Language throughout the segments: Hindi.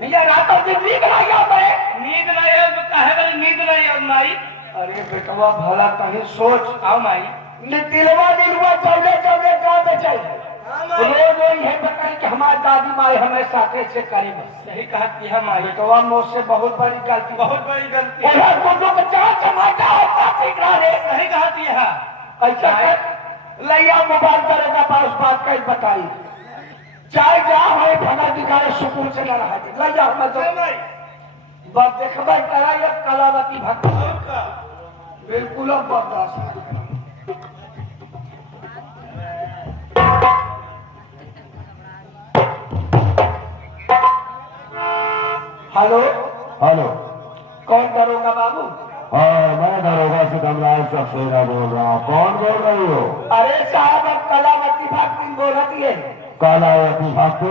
भैया रात और दिन नींद नहीं आता है। नींद नहीं है काहे बड़ी नींद नहीं है माई। अरे बेटवा भला कहीं सोच। आओ माई। नितिलवा दिलवा चौदह चौदह क्या बेचाई रोज रोज है बताई कि हमारी दादी माई हमें साथे से करे बस। सही कहा कि हम माई। बेटवा मुझसे बहुत बड़ी गलती बहुत बड़ी गलती है। उधर गुड्डू को चार चमाटा होता ठीक रहा रे। सही कहा कि है। ऐसा कर लैया मोबाइल करेगा पास बात कहीं बताई चाहे जा हमें भगा दिखाए सुकून से न रहा लैया हमें तो बस देखबा करा ये कलावती भक्त बिल्कुल अब बर्दाश्त हेलो हेलो। कौन दरोगा बाबू? हाँ मैं दरोगा से धमराज सक्सेना बोल रहा हूँ। कौन बोल रही हो? अरे साहब अब कलावती भक्त बोल रही है। कालावती भक्त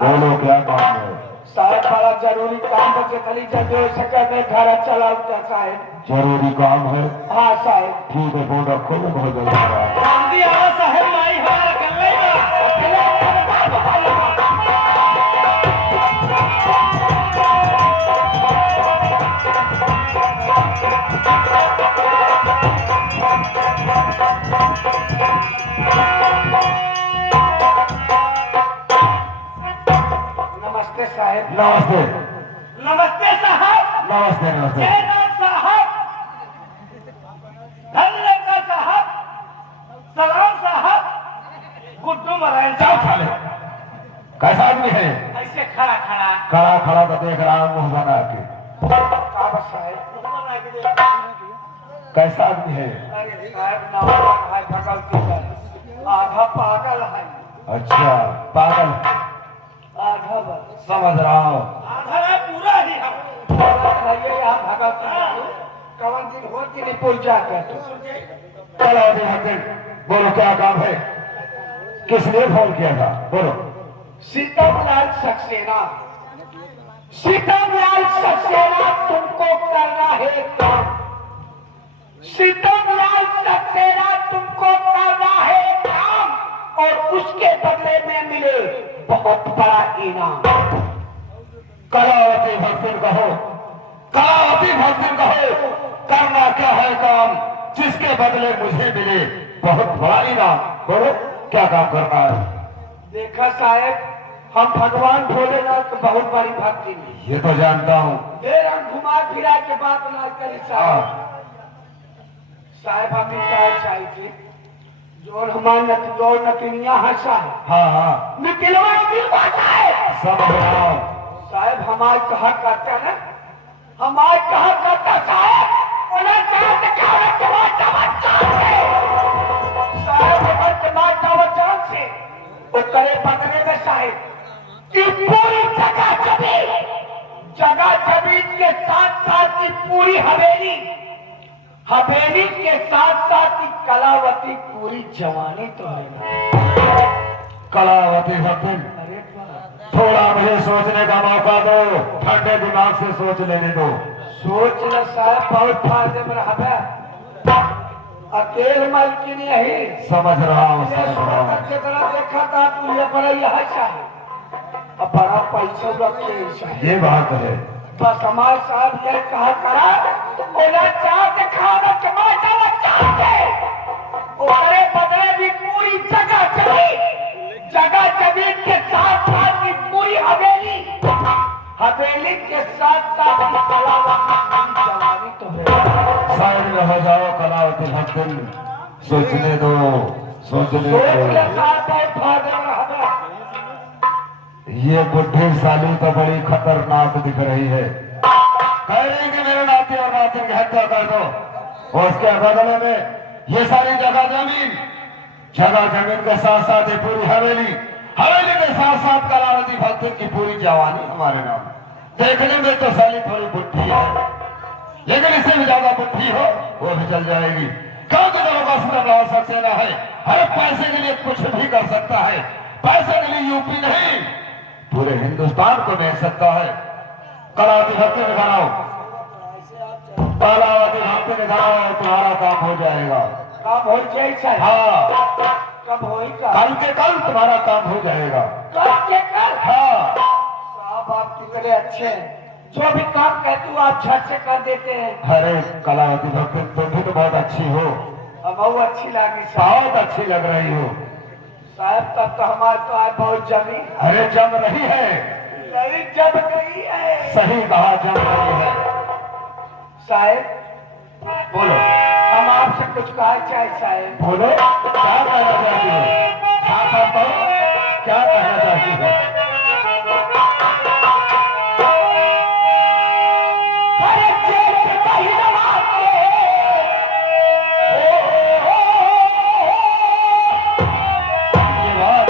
बोलो क्या काम है? साहब बड़ा जरूरी काम बचे खाली जल्दी हो सके मैं घर चला उठा साहब। जरूरी काम है? हाँ साहब। ठीक है फोन रखो मैं बहुत जल्दी आ रहा हूँ। जल्दी आओ साहब माई हमारा कर लेगा। नमस्ते साहब। नमस्ते नमस्ते साहब। नमस्ते नमस्ते। जयनाथ साहब। धन्यवाद साहब। सलाम साहब। गुड्डू मरायन चल साहब। साले कैसा आदमी है? ऐसे खड़ा खड़ा। खड़ा खड़ा तो देख रहा हूँ मुंह बना के। काबा साहब। कैसा आदमी है? अरे साहब नाम है भगवती का आधा पागल है अच्छा पागल आधा बस समझ रहा हूँ। आधा है पूरा ही हम। ये यहाँ भगवती कवन दिन हो कि नहीं पुल जाकर चलो अभी हकीम बोलो क्या काम है? किस लिए फोन किया था बोलो। सीतामलाल सक्सेना सीतामलाल सक्सेना तुमको करना है काम। सीतामलाल सक्सेना तुमको करना है काम और उसके बदले में मिले बहुत बड़ा इनाम। कलावती भक्तिन कहो कलावती भक्तिन कहो करना क्या है काम जिसके बदले मुझे मिले बहुत बड़ा इनाम। बोलो क्या काम करना है? देखा साहब हम भगवान भोलेनाथ को बहुत बड़ी भक्ति में ये तो जानता हूँ। देर हम घुमा फिरा के बात ना करी साहब। साहब हम क्या चाहिए जो हमारे नतिनिया हंसा है हाँ हाँ निकलवा है समझ रहा हूँ। साहब हमारे कहा करता ना हमारे कहा करता साहब उन्हें चाहते क्या साहब से वो करे पकड़े में साहब की पूरी जगह जमीन के साथ साथ की पूरी हवेली हवेली के साथ साथ की कलावती पूरी जवानी तो है। कलावती भक्तिन अरे वाह। थोड़ा मुझे सोचने का मौका दो। ठंडे दिमाग से सोच लेने दो। सोच ल साहब बहुत फायदे में रहा अकेले मालकिन यही समझ रहा हूँ समझ रहा हूँ। जरा देखा था तू ये बड़ा यह चाहे अब बड़ा पैसा रखे ये बात है। बस हमारे साहब ये कहा करा उन्हें चाहते खाना कमाता वो चाहते उनके बदले भी पूरी जगह जमीन के साथ साथ की पूरी हवेली के साथ साथ की जवानी तो है। साइड में हो जाओ कलावती भक्तिन सोचने दो सोचने सोच दो। ले साहब बहुत फायदे में रहा ये बुढ़ी साली तो बड़ी खतरनाक दिख रही है। कह रही कि मेरे नाती और नातिन की हत्या कर दो और उसके बदले में ये सारी जगह जमीन के साथ साथ ये पूरी हवेली के साथ साथ कलावती भक्ति की पूरी जवानी हमारे नाम। देखने में तो साली थोड़ी बुढ़ी है लेकिन इससे भी ज्यादा बुद्धि हो वो भी चल जाएगी। क्योंकि दरोगा सक्सेना है हर पैसे के लिए कुछ भी कर सकता है। पैसे के लिए यूपी नहीं पूरे हिंदुस्तान को बेच सकता है। कलावती भक्ति निकालो कलावती भक्ति निकालो तुम्हारा काम हो जाएगा। काम हो जाए हाँ कब होएगा कल के कल तुम्हारा काम हो जाएगा। कल के कल हाँ साहब आप कितने अच्छे हैं, जो भी काम कहते हो आप झट से कर देते हैं। अरे कलावती भक्त तुम भी तो बहुत अच्छी हो, अब बहुत अच्छी लगी साहब। बहुत अच्छी लग रही हो साहब तब तो हमारे तो आज बहुत जमी अरे जम रही है, नहीं जम गई है सही कहा जम रही है। साहब। बोलो हम आपसे कुछ कहा चाहे साहब। बोलो क्या कहना चाहती हो, साफ साफ कहो क्या कहना चाहती हो। अरे जेठ महीनवा के, ये बात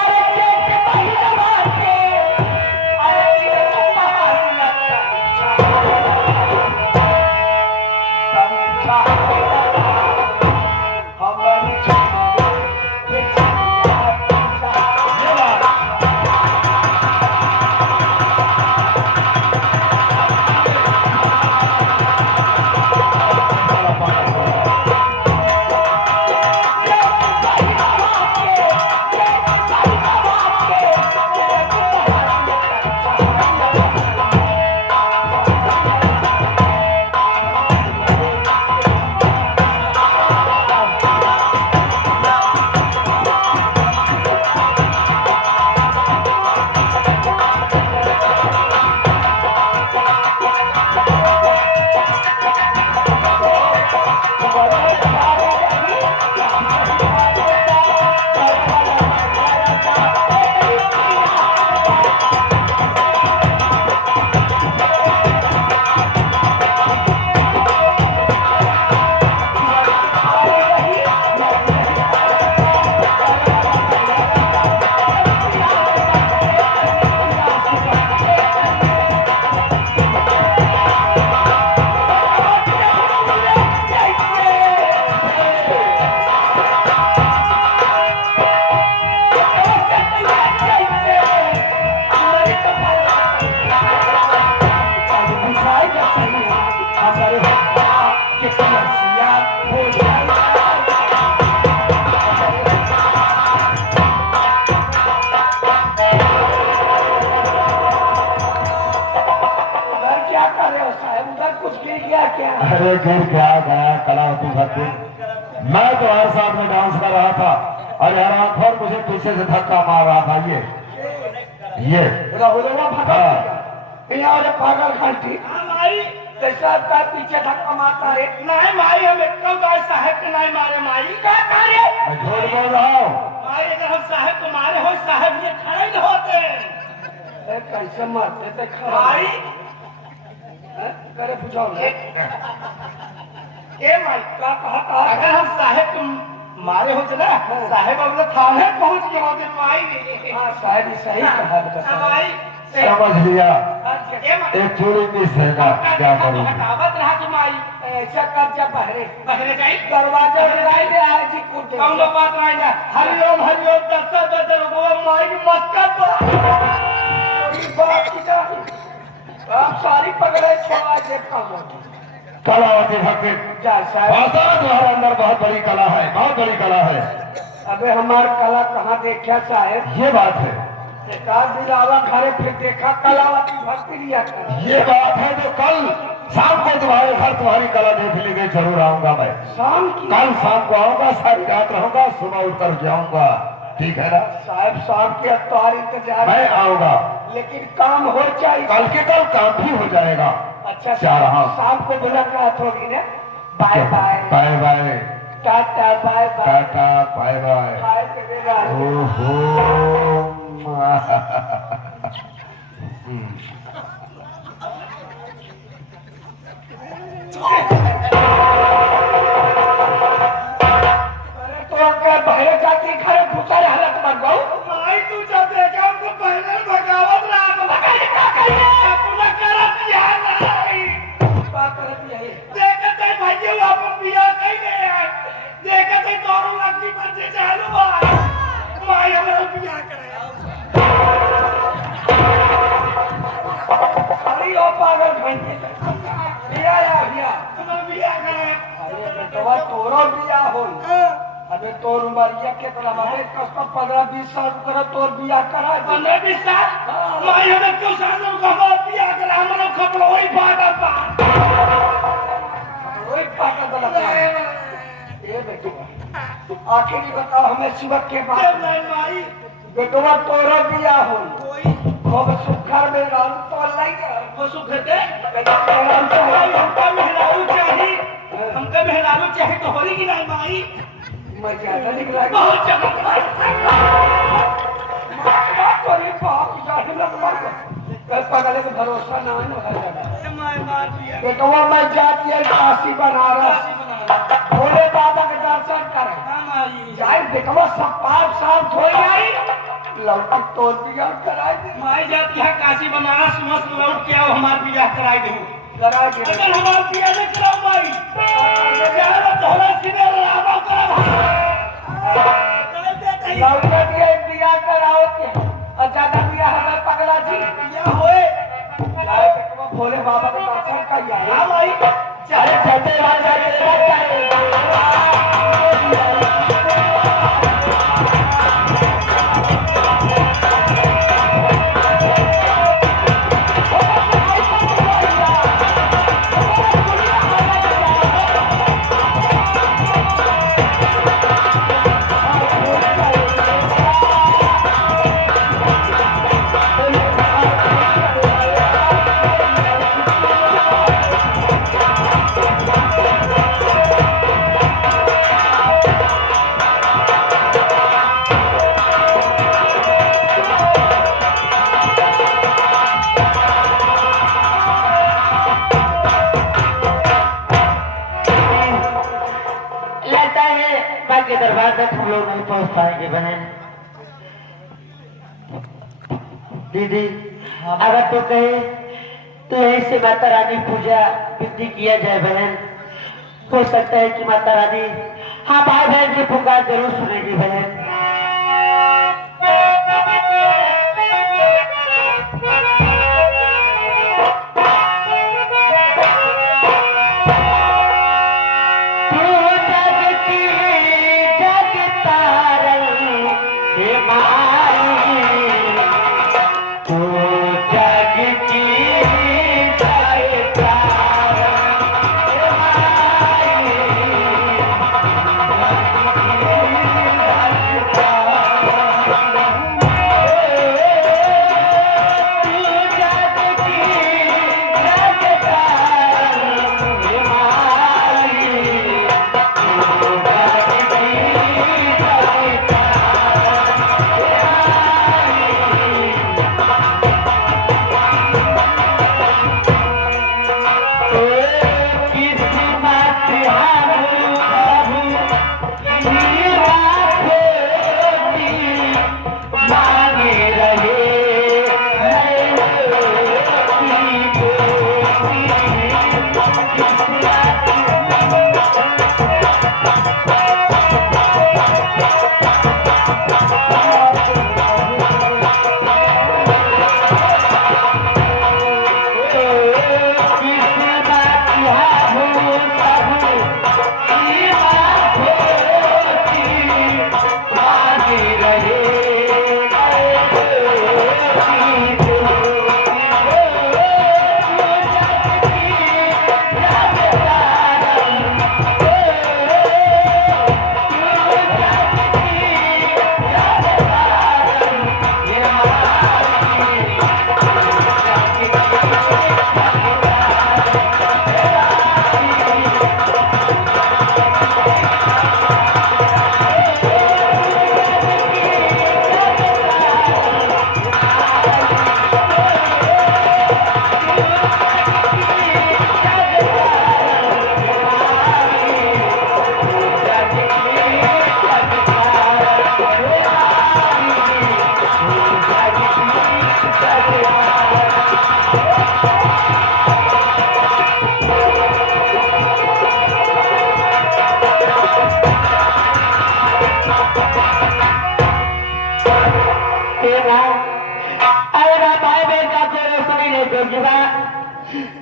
अरे जेठ महीनवा के, अरे जेठ महीनवा का हमारी ये अरे गिर क्या गया कलावती भक्त, मैं तुम्हारे साथ में डांस कर रहा था और यार आंखों मुझे पीछे से धक्का मार रहा था। ये राहुलवा भागा हाँ। यहाँ वाले पागल घंटी हाँ माई, जैसा का पीछे धक्का मारता है। नहीं माई हम एक गाय साहब के नहीं मारे माई। क्या कार्य मैं झूठ बोल रहा हूँ। माई अगर हम साहब को मारे हो साहब ये खड़े न होते। कैसे मारते थे माई करे पूछो ए माई क्या कहा था? अगर हम साहब को मारे होते ना साहब अपने थाने पहुंच गए होते माई। हाँ शायद सही कहा था। माई समझ लिया, ए माई एक चोरी मिस है ना, क्या करूँ। हटावत रहा कि माई ऐसा कर जा बहरे बहरे जाई दरवाजा लगाई दे आज ही कूद कौन लोग बात रहा है हरिओम हरिओम दस्ता बदल वो माई की मस्कत आप सारी पकड़े छोड़ा देखा कलावती भक्त जा साहब। वास्तव तुम्हारे अंदर बहुत बड़ी कला है, बहुत बड़ी कला है। अबे हमार कला कहाँ देखा साहब? ये बात है, एक आध दिलावा खारे फिर देखा कलावती भक्ति लिया कर। ये बात है जो कल शाम को तुम्हारे घर तुम्हारी कला देखने के लिए जरूर आऊंगा मैं। शाम की कल शाम को आऊंगा, सारी रात रहूंगा, सुबह उठकर जाऊंगा, ठीक है ना। साहब शाम के अब तुम्हारी इंतजार मैं आऊंगा, लेकिन काम हो चाहिए। कल के कल काम भी हो जाएगा। अच्छा जा रहा हूं। शाम को मुलाकात होगी ना। Bye bye bye bye, tata bye bye tata bye bye. Bye करेगा। ओहो अरे तो क्या बाहर जाके घर घुसा हालत बन गई? माई तू जब देखा हमको पहले बगावत रहा तो बताइए क्या करिए? अपना करत बिया नहीं क्या करत यही? देखते भाई अपन बिया कहीं नहीं है देखते दोनों लड़की बच्चे चालू हुआ माई हमारा बिया करे अरे ओ पागल घंटे बिया या बिया तुम्हारा बिया करे अरे बेटवा तोरो बिया होई अबे तोर उम्र ये कितना बाबे कष्ट 15-20 साल कर तोर बियाह करा दे 15-20 साल माई हमें क्यों सालों का हमारा बियाह करा हमारा खपलो वही पाटा पा वही पाटा दला ये बेटा आखिरी बताओ हमें शिवक के बाद माई बेटवा तोरा बियाह हो कोई खूब सुखर में राम तो लाई वो सुख दे हमका मेहरारू चाहिए हमका मेहरारू चाहिए तो होली की नहीं माई मैं ज्यादा निकला बहुत चमत्कार तोरी बाप जाने लगा कल पगले को भरोसा ना है माई मार दिया बेटवा मैं जाती है काशी बनारस भोले बाबा के दर्शन करे हां माई जाए बेटवा सब पाप साफ हो गई लौटी तोड़ दिया कराई दे माई जाती है काशी बनारस मस्त लौट के आओ हमार बियाह कराई दे करा दे अगर हमार बियाह न कराओ माई यार तोरा सीने रामा करा लौटा दिया बियाह कराओ के अच्छा का बियाह हमें पगला जी बियाह होए जाए बेटवा भोले बाबा के दर्शन कर आए हां माई चाहे चलते राजा के दरबार तक हम लोग नहीं पहुंच पाएंगे बहन। दीदी अगर तो कहे तो यहीं से माता रानी पूजा विधि किया जाए बहन। हो सकता है कि माता रानी हाँ भाई बहन की पुकार जरूर सुनेगी बहन।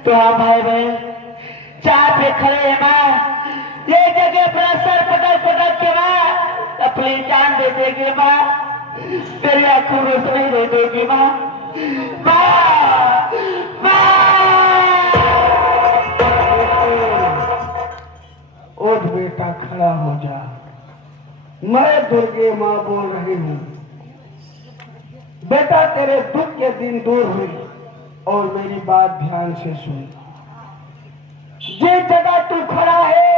तो हम भाई बहन चार पे खड़े हैं माँ ये जगह अपना सर पटक पटक के माँ अपनी जान दे देगी माँ, मेरी आंखों में रोशनी दे देगी माँ। माँ उठ बेटा, खड़ा हो जा। मैं दुर्गे माँ बोल रही हूँ। बेटा तेरे दुख के दिन दूर हुई और मेरी बात ध्यान से सुन। जिस जगह तू खड़ा है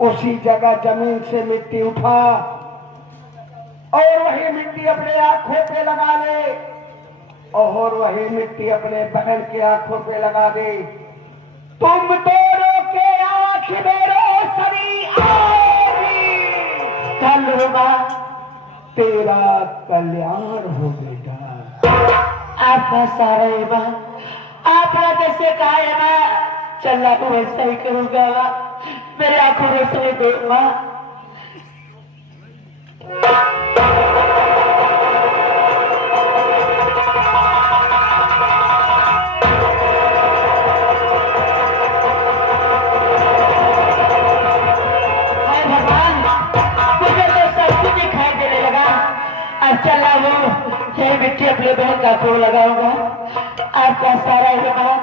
उसी जगह जमीन से मिट्टी उठा और वही मिट्टी अपने आंखों पे लगा ले और वही मिट्टी अपने बहन की आंखों पे लगा दे। तुम दोनों के आंख में रोशनी आएगी, कल होगा तेरा कल्याण हो बेटा। आपका सारा है माँ, आपने जैसे कहा है माँ, चलना तो वैसा ही करूंगा माँ, मेरे आंखों में रोशनी दो माँ। चला वो ये मिट्टी अपने बहन का को लगाऊंगा, आपका सारा है माँ।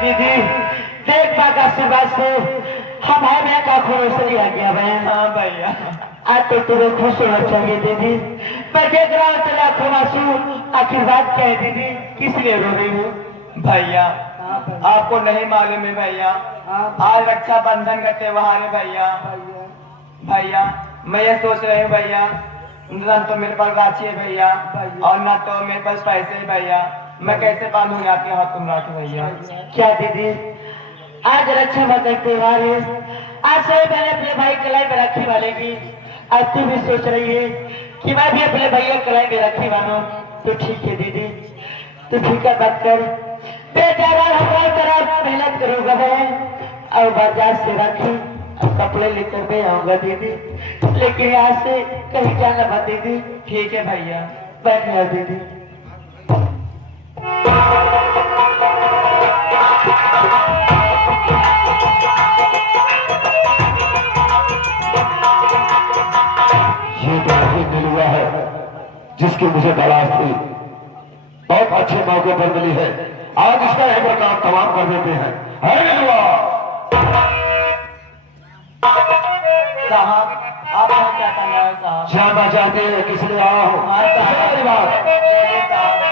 दीदी देख माँ का आशीर्वाद से हमारे बहन का को रोशनी आ गया बहन। हाँ भैया, आज तो तुम्हें खुश होना चाहिए दीदी। मैं देख रहा हूँ तेरा आंखों में आंसू, आखिर बात क्या है दीदी, किस लिए रो रही हूँ? भैया आपको नहीं मालूम है भैया, आज रक्षाबंधन का त्योहार है भैया। भैया मैं ये सोच रही हूँ भैया, न तो मेरे पास राशि है भैया और न तो मेरे पास पैसे है भैया, मैं कैसे बांधूंगी आपके हाथ तुम राखी भैया? क्या दीदी, आज रक्षाबंधन त्योहार है, आज सभी मैंने अपने भाई कलाई में राखी बांधेगी। आज तू भी सोच रही है कि मैं भी अपने भैया कलाई में राखी बांधूं, तो ठीक है दीदी, तू फिक्र मत कर, बेचारा हमारी तरफ मेहनत करूंगा मैं और बाजार से राखी और कपड़े लेकर मैं आऊंगा दीदी, लेकिन यहाँ से कहीं जाना मत दीदी। ठीक है भैया, बैठ जाओ दीदी। ये तो वही मिल हुआ है जिसकी मुझे तलाश थी, बहुत अच्छे मौके पर मिली है, आज इसका एक काम तमाम कर देते हैं। है मिलुआ साहब आप यहाँ क्या करना है साहब? जानना चाहते हैं किस लिए आया हूँ? हाँ साहब, बोलिए साहब।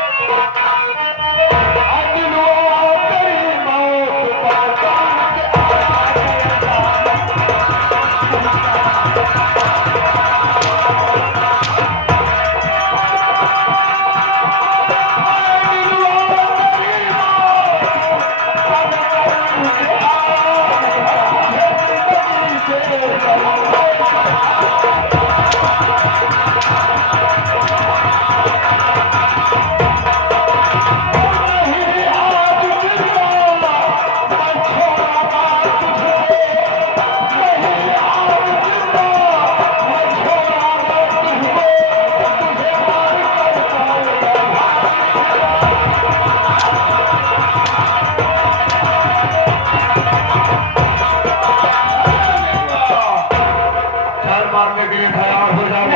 मारने के लिए तैयार हो जाओ,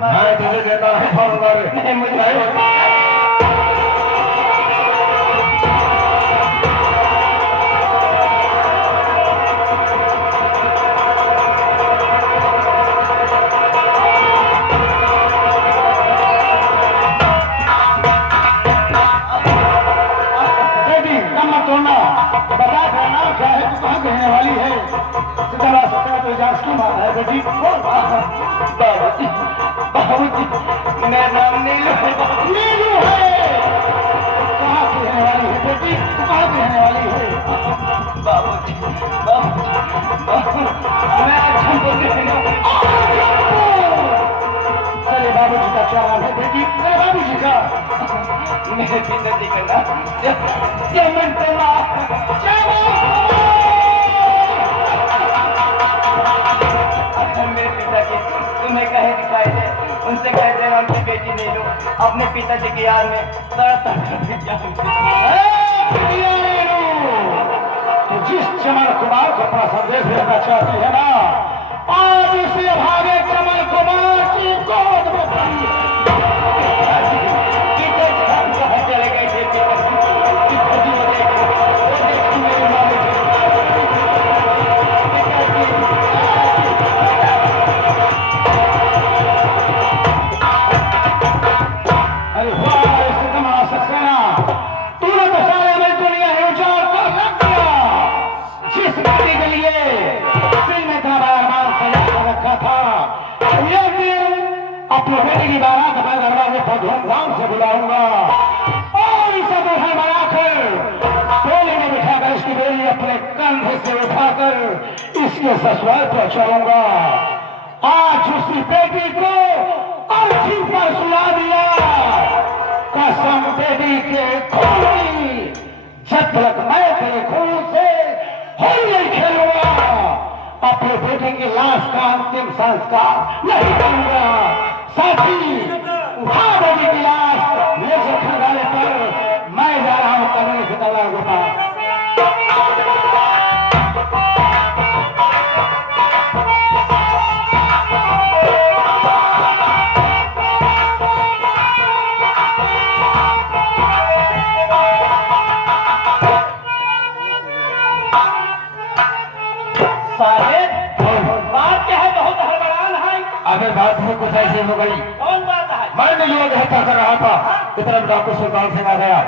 मैं तुझे देता हूँ फौजदारी। बता देना क्या है, तू कहाँ कहने वाली है? सितारा सितारा तो इजाज की बात है बेटी। बाबूजी, बाबूजी, मेरा नाम नीलू है। नीलू है? कहाँ कहने वाली है बेटी, तू कहाँ कहने वाली है? बाबूजी, बाबूजी, मैं तुमको कहना। अरे बाबूजी का क्या नाम है बेटी? अरे बाबूजी का मेरे पिताजी का नाम जमन कुमार। में कहे दिखाई दे, उनसे कह देना उनकी बेटी ले लो, अपने पिताजी की याद में तड़प तो जिस चमन कुमार को अपना संदेश देना चाहती है ना, आज उसे भागे चमन कुमार की गोद में चले गए थे अरे वाह सितमा सक्सेना, तूने तो सारे में दुनिया है उजाड़ कर रख दिया। जिस बेटी के लिए दिल में इतना बड़ा अरमान सजा कर रखा था, लेकिन अपने बेटी की बारात मैं दरवाजे पर धूमधाम से बुलाऊंगा और इसे दुल्हन बनाकर टोली में बिठाकर इसकी बेटी अपने कंधे से उठाकर इसके ससुराल पहुंचाऊंगा। आज उसकी बेटी को अर्थी पर सुला दिया, कसम बेटी के खून की, जब तक मैं तेरे खून से होली खेलूंगा, अपने बेटे की लाश का अंतिम संस्कार नहीं करूंगा। साथी उठा बेटी की लाश ले से खंगाले पर मैं जा रहा हूं करने से दला गोपा। बात क्या है, बहुत हड़बड़ान है। अगर बात है कुछ ऐसी हो गई, कौन बात है? मैं युवक हत्या कर रहा था, इतना डॉक्टर सुल्तान सिंह आ गया,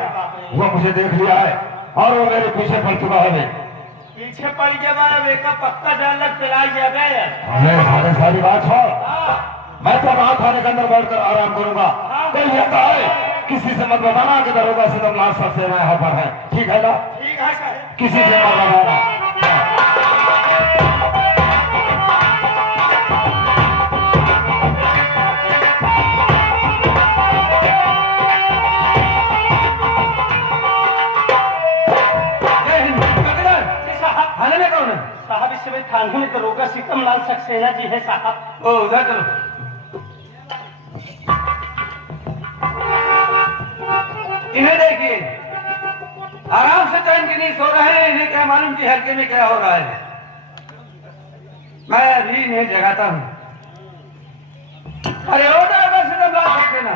वो मुझे देख लिया है और वो मेरे पीछे पड़ चुका है। पीछे पड़ गया वेका पक्का जान लग पिला गया। अरे सारी बात हो, मैं तो रात थाने के अंदर बैठकर आराम करूंगा। कोई कहता है किसी से मत बताना कि दरोगा सितमनाथ सबसे मैं यहाँ पर है, ठीक है ना? ठीक है कहे। किसी से मत बताना। थाने में कौन है साहब? इस समय थाने में दरोगा सितमलाल सक्सेना जी है साहब। ओ उधर चलो। इन्हें देखिए, आराम से चैन की नींद सो रहे हैं, इन्हें क्या मालूम कि हल्के में क्या हो रहा है। मैं अभी इन्हें जगाता हूँ। अरे ओ दरोगा सितमलाल सक्सेना,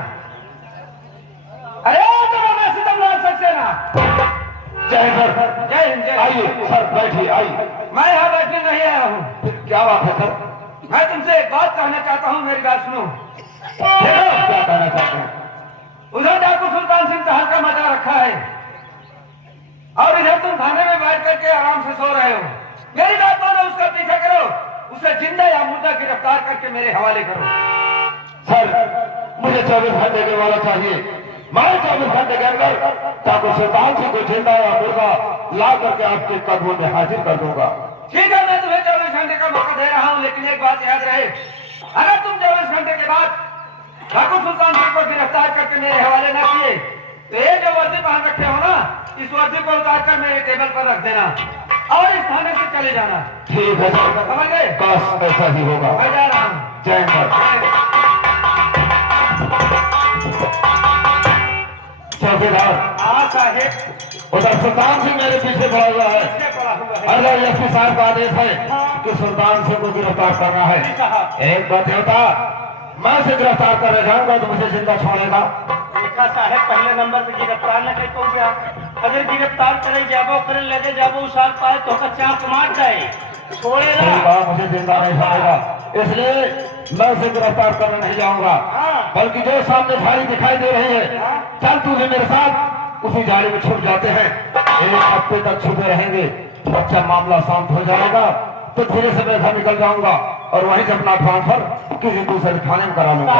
अरे ओ दरोगा सितमलाल सक्सेना। जय सर। जय हिंद। जय आइए सर, बैठिए आइए। मैं यहाँ बैठने नहीं आया हूँ। क्या बात है सर? मैं तुमसे एक बात कहना चाहता हूँ, मेरी बात सुनो। क्या कहना चाहते हैं? उधर डाकू सुल्तान सिंह का हल्का मचा रखा है और इधर तुम थाने में बैठ करके आराम से सो रहे हो। मेरी बात मानो, उसका पीछा करो, उसे जिंदा या मुर्दा गिरफ्तार करके मेरे हवाले करो। सर मुझे 24 घंटे के वाला चाहिए। मैं 24 घंटे के अंदर डाकू सुल्तान सिंह को जिंदा या मुर्दा ला करके आपके कदमों में हाजिर कर दूंगा। ठीक है, मैं तुम्हें 24 घंटे का मौका दे रहा हूँ, लेकिन एक बात याद रहे, अगर तुम 24 घंटे के बाद डाकू सुल्तान सिंह को गिरफ्तार करके मेरे हवाले न किए तो ये जो वर्दी पहन रखे हो ना, इस वर्दी को उतार कर मेरे टेबल पर रख देना और इस थाने से चले जाना। ठीक है सर, समझ गए? बस ऐसा ही होगा। मैं जा रहा हूँ। जय हिंद। चौकीदार हाँ साहेब। उधर सुल्तान सिंह मेरे पीछे पड़ा हुआ है। पड़ा हुआ है। अगर एसपी साहब का आदेश है कि सुल्तान सिंह को गिरफ्तार करना है। एक बात होता, मैं उसे गिरफ्तार करने जाऊंगा तो मुझे जिंदा छोड़ेगा? देखा साहेब, पहले नंबर पे गिरफ्तार न कर पाऊंगा। अगर गिरफ्तार करे जाबो, करे लगे जाबो, उसार पाए तो का चाप मार जाए, छोड़ेगा। मुझे जिंदा नहीं छोड़ेगा, इसलिए मैं उसे गिरफ्तार करने नहीं जाऊंगा। बल्कि जो सामने झाड़ी दिखाई दे रही है, चल तू भी मेरे साथ उसी झाड़ी में छुप जाते हैं। 1 हफ्ते तक छुपे रहेंगे, अच्छा मामला शांत हो जाएगा तो धीरे से मैं घर निकल जाऊंगा और वहीं से अपना ट्रांसफर किसी दूसरे थाने में करा लूंगा।